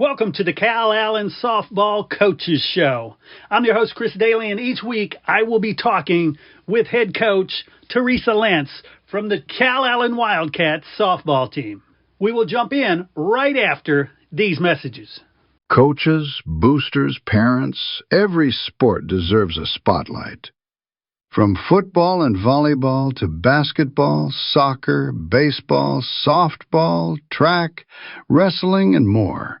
Welcome to the Calallen Softball Coaches Show. I'm your host, Chris Daly, and each week I will be talking with head coach Teresa Lentz from the Calallen Wildcats softball team. We will jump in right after these messages. Coaches, boosters, parents, every sport deserves a spotlight. From football and volleyball to basketball, soccer, baseball, softball, track, wrestling, and more.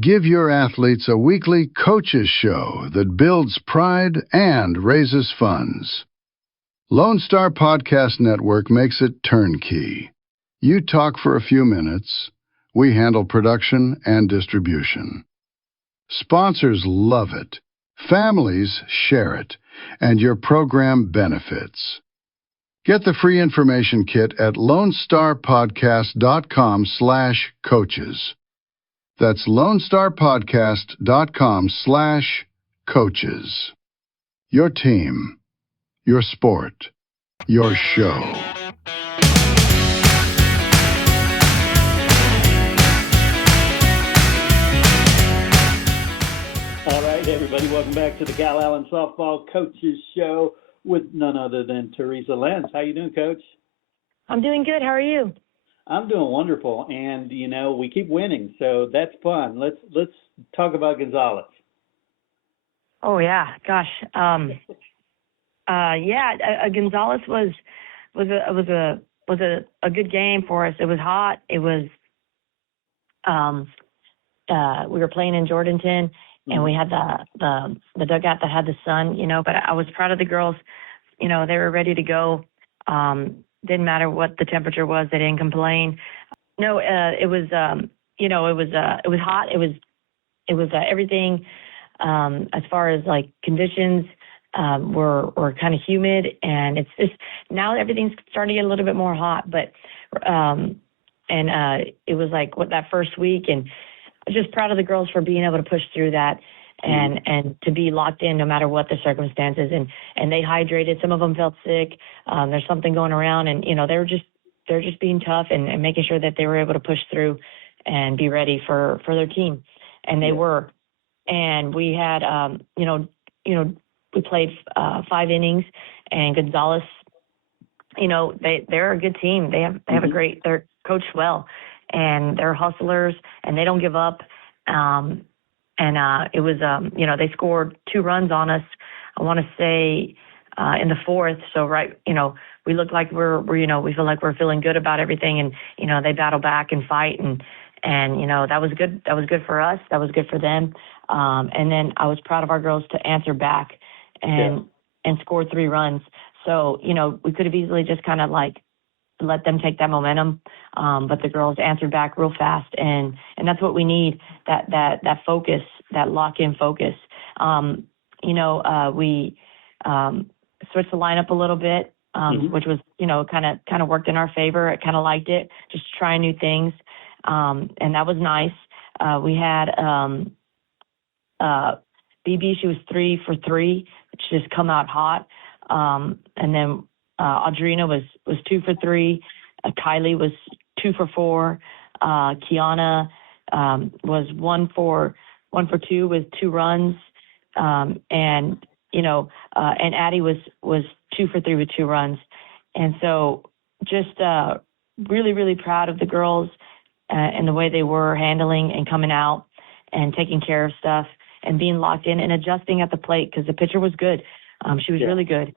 Give your athletes a weekly coaches show that builds pride and raises funds. Lone Star Podcast Network makes it turnkey. You talk for a few minutes. We handle production and distribution. Sponsors love it. Families share it. And your program benefits. Get the free information kit at LoneStarPodcast.com/coaches. That's LoneStarPodcast.com/coaches. Your team, your sport, your show. All right, everybody, welcome back to the Calallen Softball Coaches Show with none other than Teresa Lentz. How you doing, Coach? I'm doing good. How are you? I'm doing wonderful, and we keep winning, so that's fun. Let's talk about Gonzalez. Oh yeah, gosh. Gonzalez was a good game for us. It was hot. It was we were playing in Jordanton, and we had the dugout that had the sun, but I was proud of the girls. They were ready to go. Didn't matter what the temperature was. They didn't complain. No, it was hot. It was everything, as far as like conditions, were kind of humid, and it's just now everything's starting to get a little bit more hot, but, it was like that first week, and I'm just proud of the girls for being able to push through that and to be locked in no matter what the circumstances. And they hydrated. Some of them felt sick. There's something going around, and they're just being tough and making sure that they were able to push through and be ready for their team. And they were. And we had we played 5 innings, and Gonzalez, they're a good team. They have a great, they're coached well, and they're hustlers, and they don't give up. It was, they scored 2 runs on us, I want to say, in the 4th. So, right, we look like we feel like we're feeling good about everything. And, they battle back and fight. And that was good. That was good for us. That was good for them. And then I was proud of our girls to answer back and score 3 runs. So, we could have easily just kind of like let them take that momentum. But the girls answered back real fast, and that's what we need, that focus, that lock-in focus. We switched the lineup a little bit, which was, kind of worked in our favor. I kind of liked it, just trying new things. And that was nice. We had BB, she was 3 for 3, which just come out hot. And then Audrina was 2 for 3. Kylie was 2 for 4. Kiana was 1 for 2 with 2 runs. And Addie was 2 for 3 with 2 runs. And so just really, really proud of the girls and the way they were handling and coming out and taking care of stuff and being locked in and adjusting at the plate, because the pitcher was good. She was really good.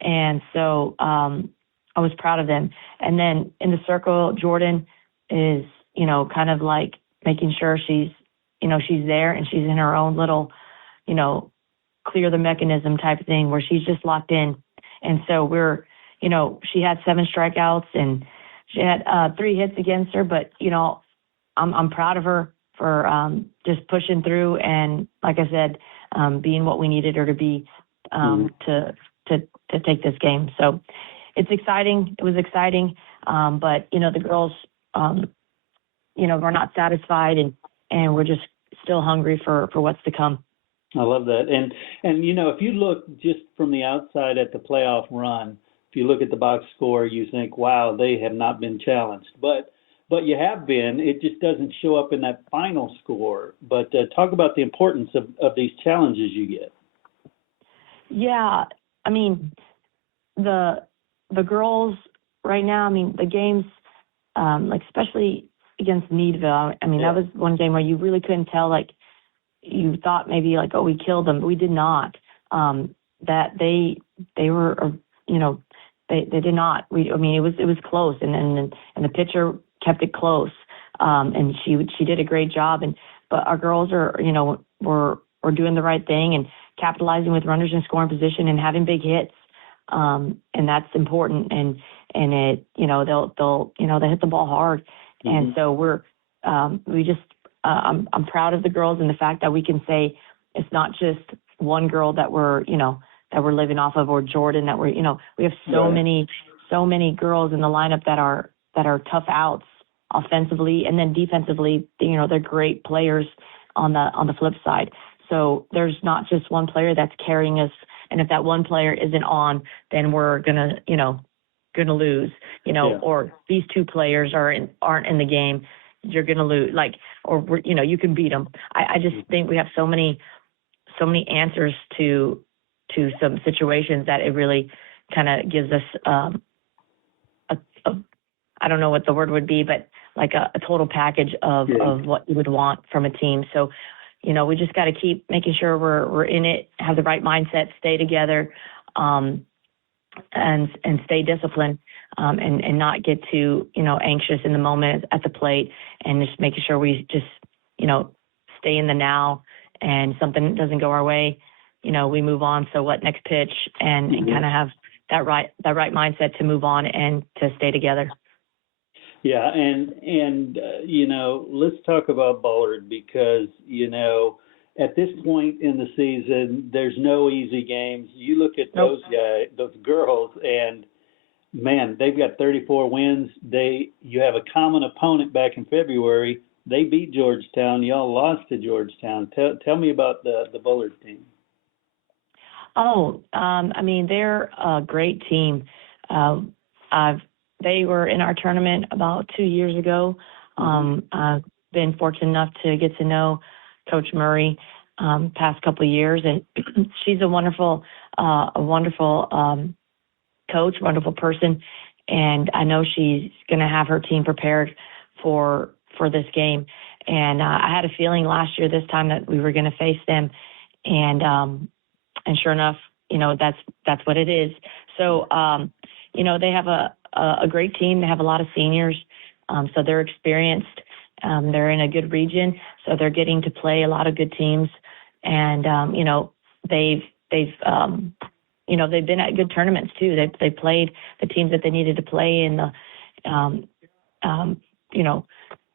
And so I was proud of them. And then in the circle, Jordan is, kind of like making sure she's there and she's in her own little, clear the mechanism type of thing where she's just locked in. And so we're, she had 7 strikeouts and she had 3 hits against her, but, I'm proud of her for just pushing through and, like I said, being what we needed her to be to take this game. So it's exciting. It was exciting. But, the girls, we're not satisfied, and we're just still hungry for what's to come. I love that. And if you look just from the outside at the playoff run, if you look at the box score, you think, wow, they have not been challenged. But but you have been. It just doesn't show up in that final score. But talk about the importance of these challenges you get. Yeah, I mean, the girls right now, I mean, the games, like especially against Meadville, I mean, that was one game where you really couldn't tell, like, you thought maybe like, oh, we killed them, but we did not. That they were, they did not. I mean, it was close, and the pitcher kept it close, and she did a great job. But our girls are, were doing the right thing and capitalizing with runners in scoring position and having big hits, and that's important. And it, they'll they hit the ball hard, and so I'm proud of the girls and the fact that we can say it's not just one girl that we're living off of, or Jordan that we have so many girls in the lineup that are tough outs offensively, and then defensively, they're great players on the flip side. So there's not just one player that's carrying us, and if that one player isn't on, then we're gonna lose, or these two players aren't in the game, you're gonna lose, or you can beat them. I just think we have so many answers to some situations that it really kind of gives us I don't know what the word would be, but like a total package of what you would want from a team. So, we just got to keep making sure we're in it, have the right mindset, stay together, and stay disciplined, and not get too, anxious in the moment at the plate, and just making sure we just, stay in the now, and something doesn't go our way, we move on. So what, next pitch, and kind of have that right mindset to move on and to stay together. Yeah, and let's talk about Bullard, because at this point in the season, there's no easy games. You look at those girls, and man, they've got 34 wins. You have a common opponent back in February. They beat Georgetown. Y'all lost to Georgetown. Tell me about the Bullard team. Oh, I mean, they're a great team. They were in our tournament about 2 years ago. I've been fortunate enough to get to know Coach Murray past couple of years, and she's a wonderful coach, wonderful person, and I know she's going to have her team prepared for this game. And I had a feeling last year this time that we were going to face them, and sure enough, that's what it is. So they have a great team. They have a lot of seniors, so they're experienced. They're in a good region, so they're getting to play a lot of good teams. And they've been at good tournaments too. They played the teams that they needed to play in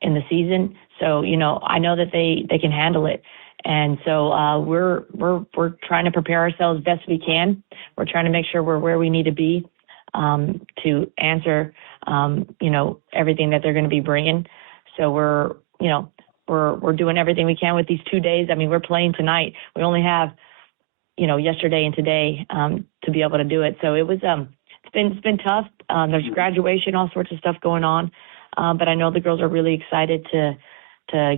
the season. So I know that they can handle it. And so we're trying to prepare ourselves best we can. We're trying to make sure we're where we need to be to answer everything that they're going to be bringing. So we're doing everything we can with these 2 days. I mean, we're playing tonight. We only have yesterday and today to be able to do it. So it was it's been tough. There's graduation, all sorts of stuff going on, but I know the girls are really excited to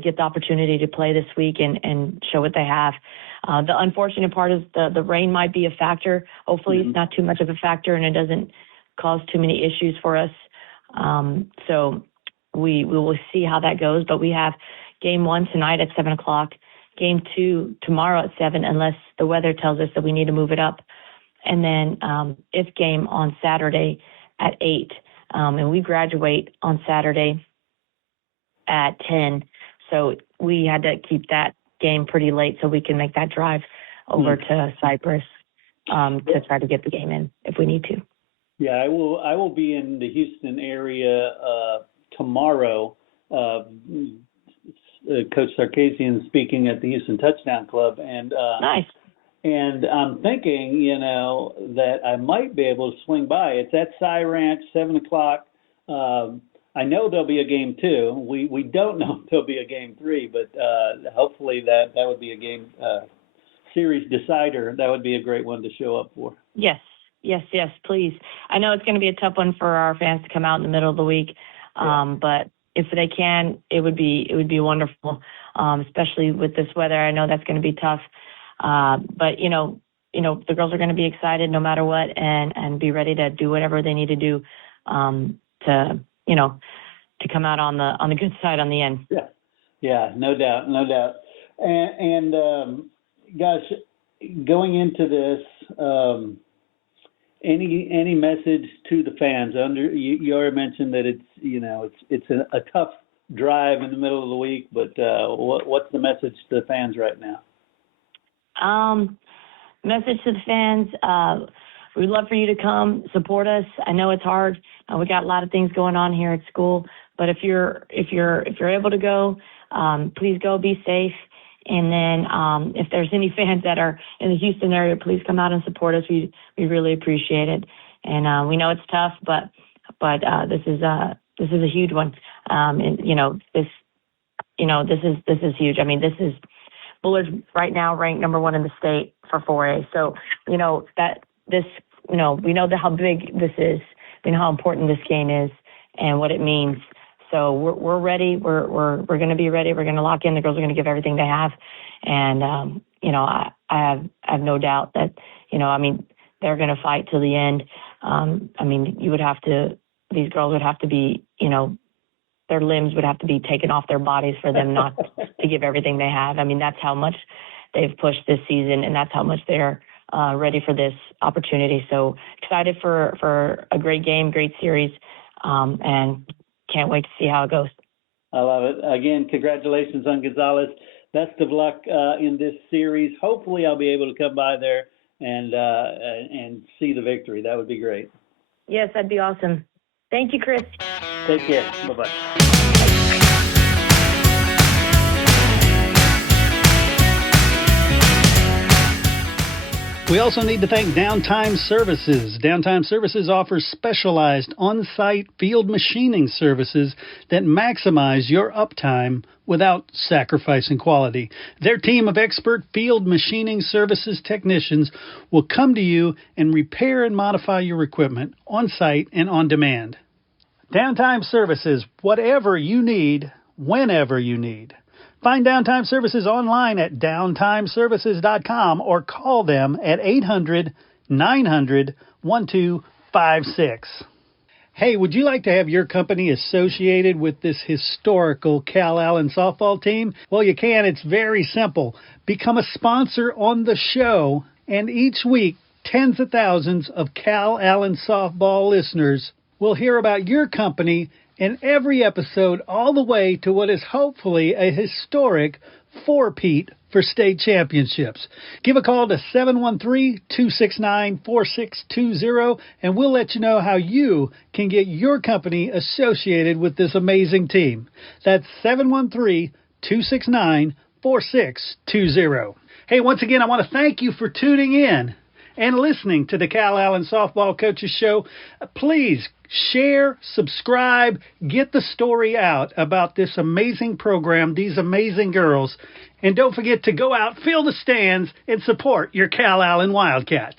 get the opportunity to play this week and show what they have. The unfortunate part is the rain might be a factor. Hopefully it's not too much of a factor and it doesn't cause too many issues for us. So we will see how that goes, but we have game 1 tonight at 7:00, game 2 tomorrow at 7, unless the weather tells us that we need to move it up. And then if game on Saturday at 8, and we graduate on Saturday at 10. So we had to keep that game pretty late so we can make that drive over to Cypress to try to get the game in if we need to. Yeah, I will be in the Houston area tomorrow. Coach Sarkisian speaking at the Houston Touchdown Club, and nice. And I'm thinking, that I might be able to swing by. It's at Cy Ranch, 7:00. I know there'll be a game 2. We don't know if there'll be a game 3, but hopefully that would be a game series decider. That would be a great one to show up for. Yes, please. I know it's going to be a tough one for our fans to come out in the middle of the week, but if they can, it would be wonderful, especially with this weather. I know that's going to be tough, but the girls are going to be excited no matter what, and be ready to do whatever they need to do to come out on the good side on the end. Yeah, no doubt. And gosh, going into this, any message to the fans? You already mentioned that it's a tough drive in the middle of the week, but what's the message to the fans right now? Message to the fans: we'd love for you to come support us. I know it's hard. We got a lot of things going on here at school, but if you're able to go, please go. Be safe. And then if there's any fans that are in the Houston area, please come out and support us. We really appreciate it. And we know it's tough, but this is a huge one. This is huge. I mean, Bullard's right now ranked number 1 in the state for 4A. So we know how big this is. We know how important this game is and what it means. So we're ready. We're going to be ready. We're going to lock in. The girls are going to give everything they have, and I have no doubt that they're going to fight till the end. These girls would have to be, their limbs would have to be taken off their bodies for them not to give everything they have. I mean, that's how much they've pushed this season, and that's how much they're ready for this opportunity. So excited for a great game, great series, and can't wait to see how it goes. I love it. Again, congratulations on Gonzales. Best of luck in this series. Hopefully I'll be able to come by there and see the victory. That would be great. Yes, that'd be awesome. Thank you, Chris. Take care. Bye-bye. We also need to thank Downtime Services. Downtime Services offers specialized on-site field machining services that maximize your uptime without sacrificing quality. Their team of expert field machining services technicians will come to you and repair and modify your equipment on-site and on demand. Downtime Services, whatever you need, whenever you need. Find Downtime Services online at downtimeservices.com or call them at 800-900-1256. Hey, would you like to have your company associated with this historical Calallen softball team? Well, you can. It's very simple. Become a sponsor on the show, and each week, tens of thousands of Calallen softball listeners will hear about your company in every episode, all the way to what is hopefully a historic four-peat for state championships. Give a call to 713-269-4620, and we'll let you know how you can get your company associated with this amazing team. That's 713-269-4620. Hey, once again, I want to thank you for tuning in and listening to the Calallen Softball Coaches Show. Please share, subscribe, get the story out about this amazing program, these amazing girls, and don't forget to go out, fill the stands, and support your Calallen Wildcats.